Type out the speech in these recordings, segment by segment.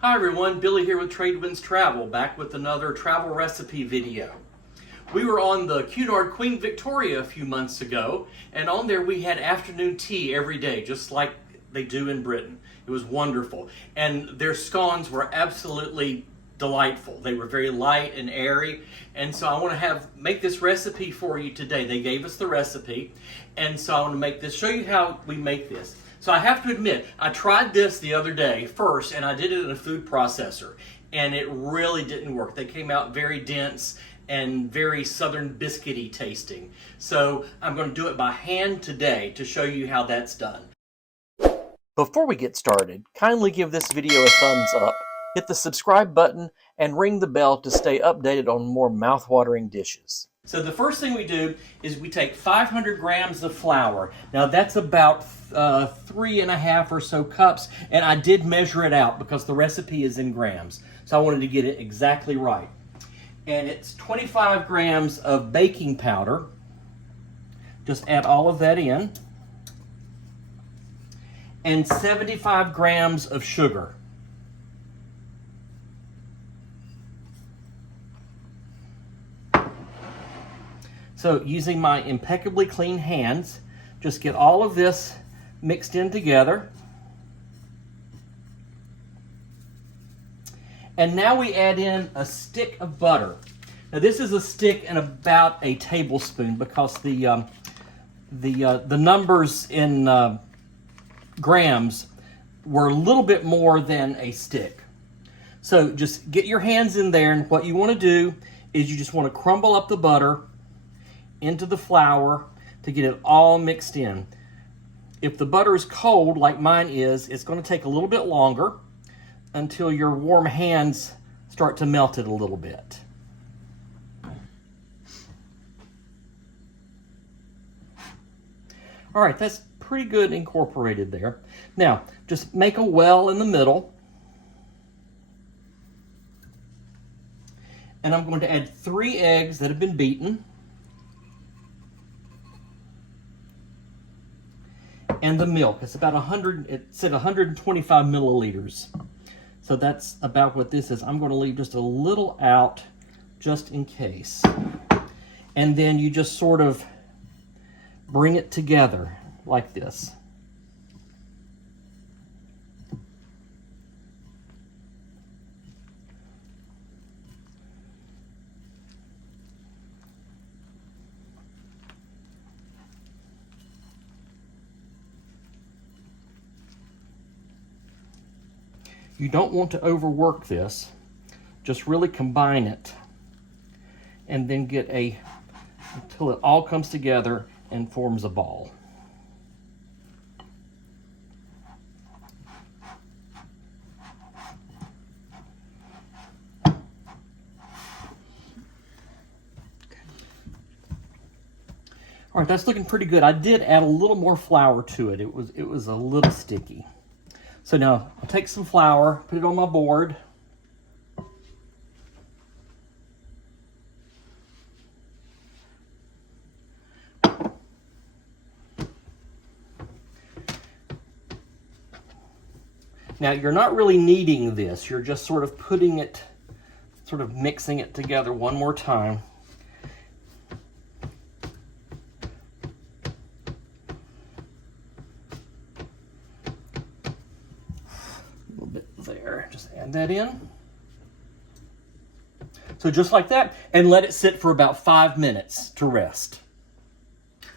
Hi everyone, Billy here with Tradewinds Travel, back with another travel recipe video. We were on the Cunard Queen Victoria a few months ago, and on there we had afternoon tea every day, just like they do in Britain. It was wonderful. And their scones were absolutely delightful. They were very light and airy, and so I want to make this recipe for you today. They gave us the recipe, and so I want to make this, show you how we make this. So I have to admit, I tried this the other day first, and I did it in a food processor, and it really didn't work. They came out very dense and very southern biscuity tasting. So I'm going to do it by hand today to show you how that's done. Before we get started, kindly give this video a thumbs up, hit the subscribe button, and ring the bell to stay updated on more mouth-watering dishes. So the first thing we do is we take 500 grams of flour. Now that's about 3.5 or so cups, and I did measure it out because the recipe is in grams. So I wanted to get it exactly right. And it's 25 grams of baking powder. Just add all of that in. And 75 grams of sugar. So using my impeccably clean hands, just get all of this mixed in together. And now we add in a stick of butter. Now this is a stick and about a tablespoon because the numbers in grams were a little bit more than a stick. So just get your hands in there, and what you want to do is you just want to crumble up the butter into the flour to get it all mixed in. If the butter is cold, like mine is, it's going to take a little bit longer until your warm hands start to melt it a little bit. All right, that's pretty good incorporated there. Now, just make a well in the middle. And I'm going to add 3 eggs that have been beaten. And the milk, it's about 125 milliliters. So that's about what this is. I'm going to leave just a little out just in case. And then you just sort of bring it together like this. You don't want to overwork this. Just really combine it and then get until it all comes together and forms a ball. All right, that's looking pretty good. I did add a little more flour to it. It was a little sticky. So now I'll take some flour, put it on my board. Now you're not really kneading this, you're just sort of mixing it together one more time. There, just add that in. So just like that, and let it sit for about 5 minutes to rest.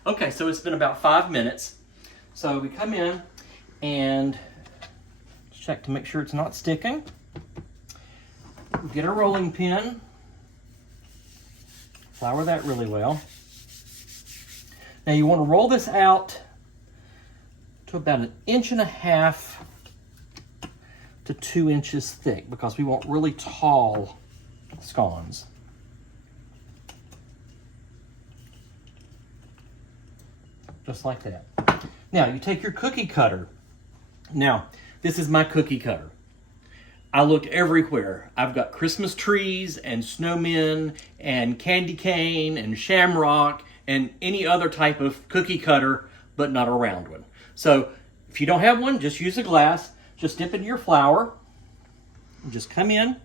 Okay, so it's been about 5 minutes. So we come in and check to make sure it's not sticking. We get a rolling pin, flour that really well. Now you want to roll this out to about 1.5 inches to 2 inches thick because we want really tall scones. Just like that. Now you take your cookie cutter. Now this is my cookie cutter. I looked everywhere. I've got Christmas trees and snowmen and candy cane and shamrock and any other type of cookie cutter, but not a round one. So if you don't have one, just use a glass. Just dip into your flour You just come in.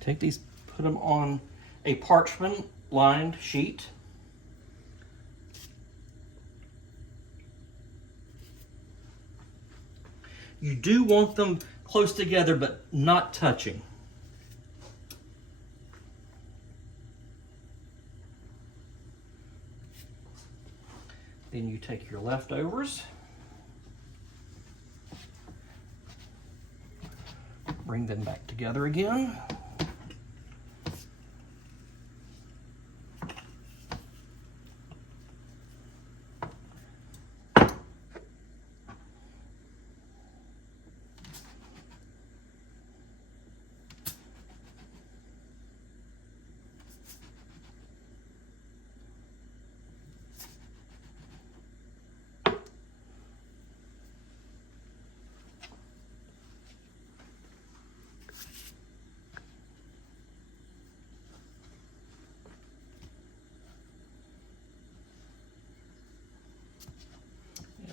Take these, put them on a parchment lined sheet. You do want them close together, but not touching. Then you take your leftovers, bring them back together again.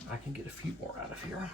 I can get a few more out of here.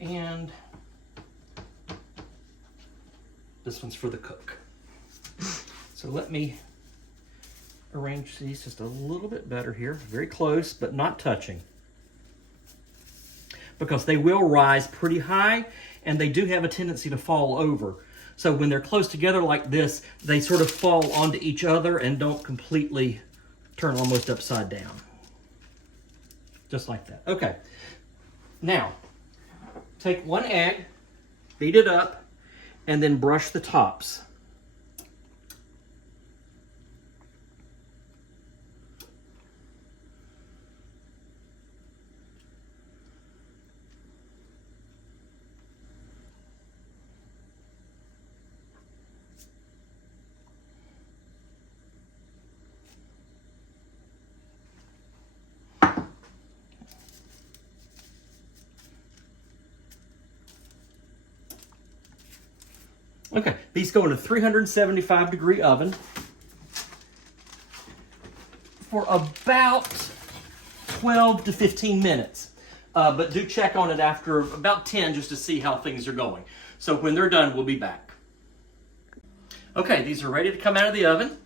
And this one's for the cook. So let me arrange these just a little bit better here. Very close, but not touching. Because they will rise pretty high, and they do have a tendency to fall over. So when they're close together like this, they sort of fall onto each other and don't completely turn almost upside down. Just like that. Okay. Now, take one egg, beat it up, and then brush the tops. Okay, these go in a 375-degree oven for about 12 to 15 minutes. But do check on it after about 10 just to see how things are going. So when they're done, we'll be back. Okay, these are ready to come out of the oven.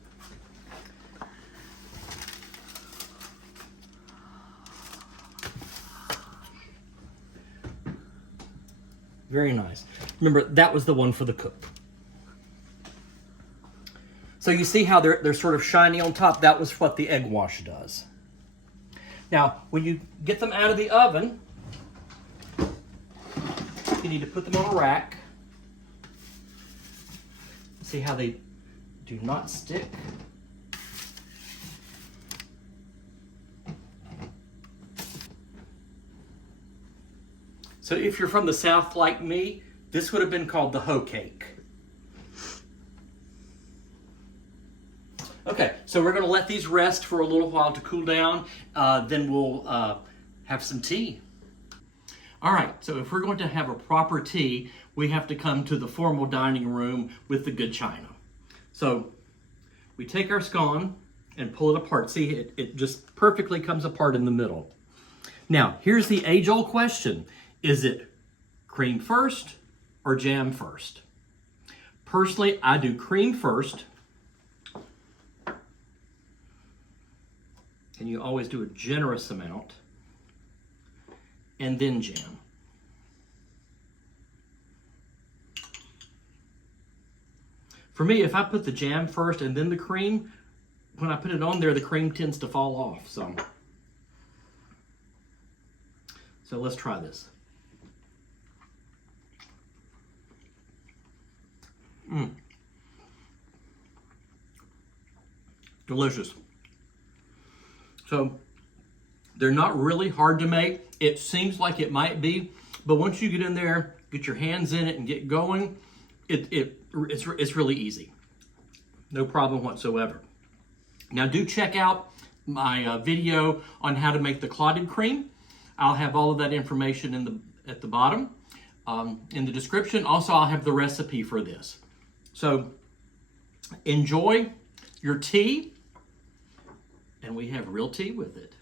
Very nice. Remember, that was the one for the cook. So you see how they're sort of shiny on top? That was what the egg wash does. Now, when you get them out of the oven, you need to put them on a rack. See how they do not stick? So if you're from the South like me, this would have been called the hoe cake. Okay, so we're going to let these rest for a little while to cool down. Then we'll have some tea. All right, so if we're going to have a proper tea, we have to come to the formal dining room with the good china. So we take our scone and pull it apart. See, it just perfectly comes apart in the middle. Now, here's the age-old question. Is it cream first or jam first? Personally, I do cream first. And you always do a generous amount. And then jam. For me, if I put the jam first and then the cream, when I put it on there, the cream tends to fall off. So let's try this. Delicious. So they're not really hard to make. It seems like it might be, but once you get in there, get your hands in it and get going, it's really easy. No problem whatsoever. Now do check out my video on how to make the clotted cream. I'll have all of that information at the bottom in the description. Also, I'll have the recipe for this. So enjoy your tea, and we have real tea with it.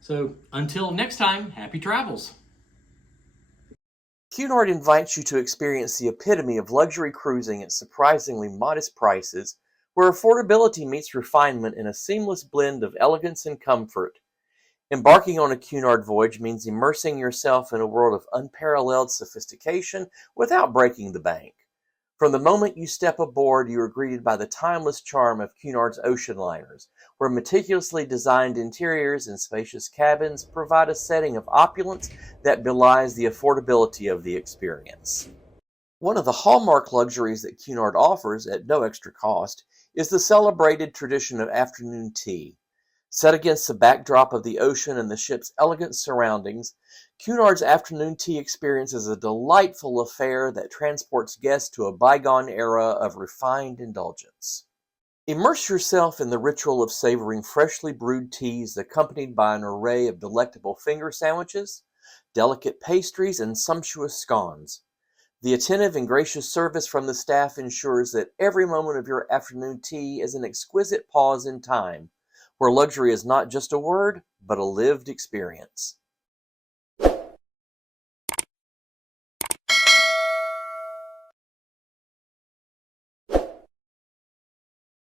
So until next time, happy travels. Cunard invites you to experience the epitome of luxury cruising at surprisingly modest prices, where affordability meets refinement in a seamless blend of elegance and comfort. Embarking on a Cunard voyage means immersing yourself in a world of unparalleled sophistication without breaking the bank. From the moment you step aboard, you are greeted by the timeless charm of Cunard's ocean liners, where meticulously designed interiors and spacious cabins provide a setting of opulence that belies the affordability of the experience. One of the hallmark luxuries that Cunard offers at no extra cost is the celebrated tradition of afternoon tea. Set against the backdrop of the ocean and the ship's elegant surroundings, Cunard's afternoon tea experience is a delightful affair that transports guests to a bygone era of refined indulgence. Immerse yourself in the ritual of savoring freshly brewed teas accompanied by an array of delectable finger sandwiches, delicate pastries, and sumptuous scones. The attentive and gracious service from the staff ensures that every moment of your afternoon tea is an exquisite pause in time, where luxury is not just a word, but a lived experience.